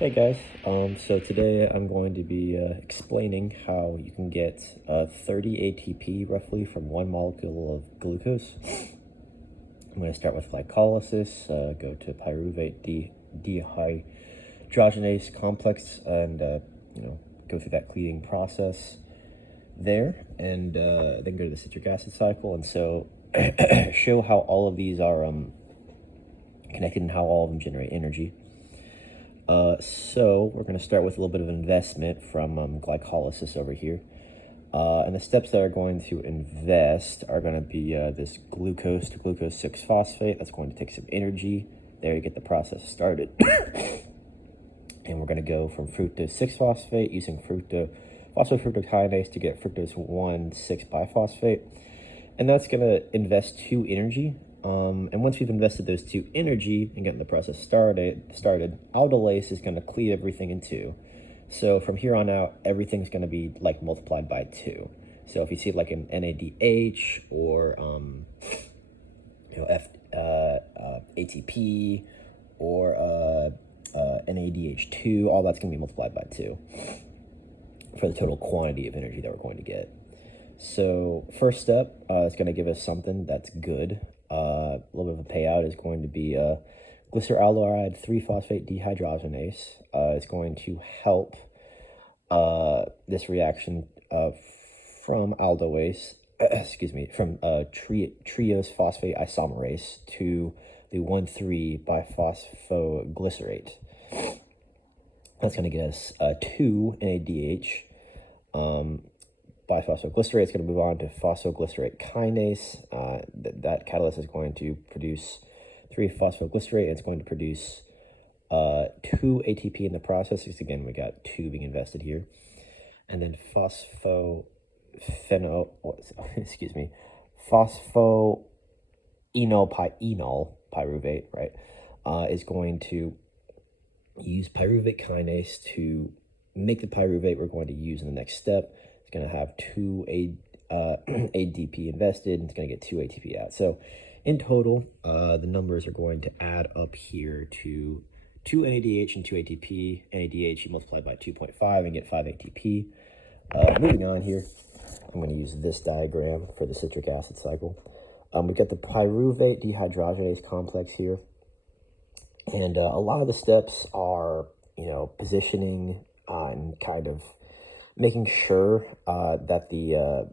Hey guys, so today I'm going to be explaining how you can get 30 ATP roughly from one molecule of glucose. I'm going to start with glycolysis, go to pyruvate dehydrogenase complex, and go through that cleaving process there, and then go to the citric acid cycle, and so show how all of these are connected and how all of them generate energy. So we're going to start with a little bit of investment from glycolysis over here. And the steps that are going to invest are going to be this glucose to glucose 6-phosphate. That's going to take some energy there to get the process started. And we're going to go from fructose 6-phosphate using phosphofructokinase to get fructose 1,6-biphosphate. And that's going to invest 2 energy. And once we've invested those 2 energy and gotten the process started, aldolase is going to cleave everything in 2. So from here on out, everything's going to be like multiplied by 2. So if you see like an NADH or ATP or NADH2, all that's going to be multiplied by 2 for the total quantity of energy that we're going to get. So first step is going to give us something that's good. A little bit of a payout is going to be glyceraldehyde 3-phosphate dehydrogenase. It's going to help this reaction from aldolase, from triose phosphate isomerase to the 1,3-biphosphoglycerate. That's going to get us 2 NADH. Biphosphoglycerate is going to move on to phosphoglycerate kinase. That catalyst is going to produce 3-phosphoglycerate. It's going to produce 2 ATP in the process, because again, we got 2 being invested here. And then phosphoenol pyruvate, right, is going to use pyruvate kinase to make the pyruvate we're going to use in the next step. It's going to have 2 ADP invested, and it's going to get 2 ATP out. So in total, the numbers are going to add up here to 2 NADH and 2 ATP. NADH you multiply by 2.5 and get 5 ATP. Moving on here, I'm going to use this diagram for the citric acid cycle. We got the pyruvate dehydrogenase complex here. And a lot of the steps are, positioning and kind of making sure that the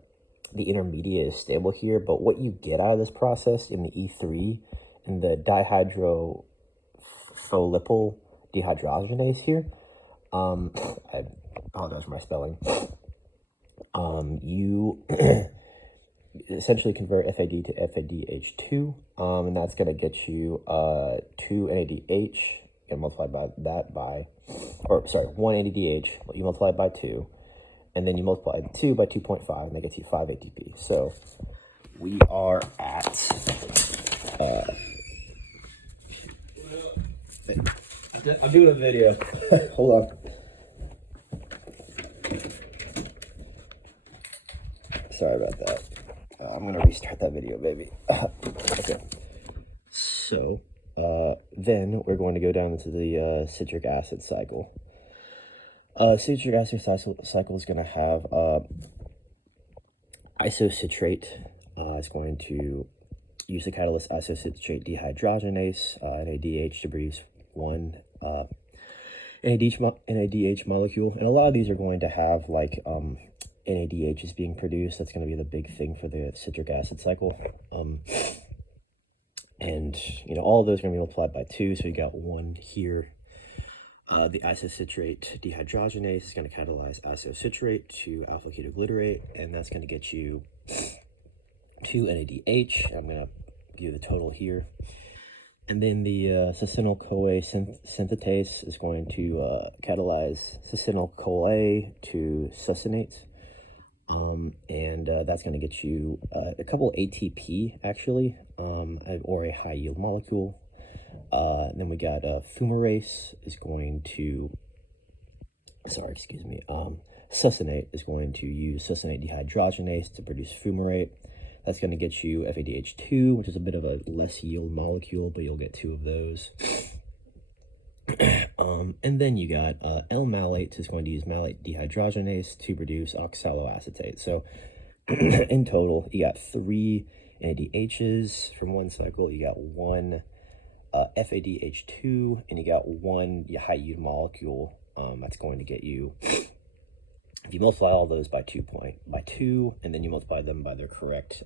intermediate is stable here. But what you get out of this process in the E3, in the dihydropholipyl dehydrogenase here, I apologize for my spelling, you essentially convert FAD to FADH2, and that's going to get you 2 NADH, and multiply by that by, 1 NADH, you multiply by 2, and then you multiply 2 by 2.5, and that gets you 5 ATP. So we are at, I'm doing a video. Hold on. Sorry about that. I'm going to restart that video, baby. Okay. So, then we're going to go down into the citric acid cycle. Citric acid cycle is going to have isocitrate. It's going to use the catalyst isocitrate dehydrogenase, NADH, to produce 1 NADH molecule. And a lot of these are going to have NADH is being produced. That's going to be the big thing for the citric acid cycle. And all of those are going to be multiplied by 2, so you got 1 here. The isocitrate dehydrogenase is going to catalyze isocitrate to alpha-ketoglutarate, and that's going to get you 2 NADH. I'm going to give you the total here. And then the succinyl-CoA synthetase is going to catalyze succinyl-CoA to succinate. And that's going to get you a couple ATP, actually, or a high-yield molecule. Then we got fumarate is going to, succinate is going to use succinate dehydrogenase to produce fumarate. That's going to get you FADH2, which is a bit of a less yield molecule, but you'll get 2 of those. And then you got L-malate is going to use malate dehydrogenase to produce oxaloacetate. So in total, you got 3 NADHs from one cycle, you got 1 FADH2, and you got 1 high-yield molecule. That's going to get you, if you multiply all those by 2, and then you multiply them by their correct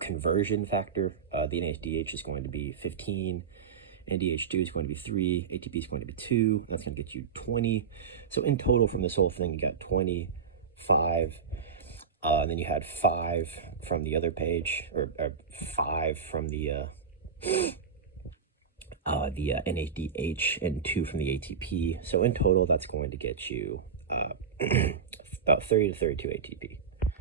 conversion factor, the NADH is going to be 15, NADH2 is going to be 3, ATP is going to be 2, that's going to get you 20. So in total from this whole thing, you got 25, and then you had 5 from the other page, or 5 from the NADH and 2 from the ATP. So in total, that's going to get you about 30 to 32 ATP.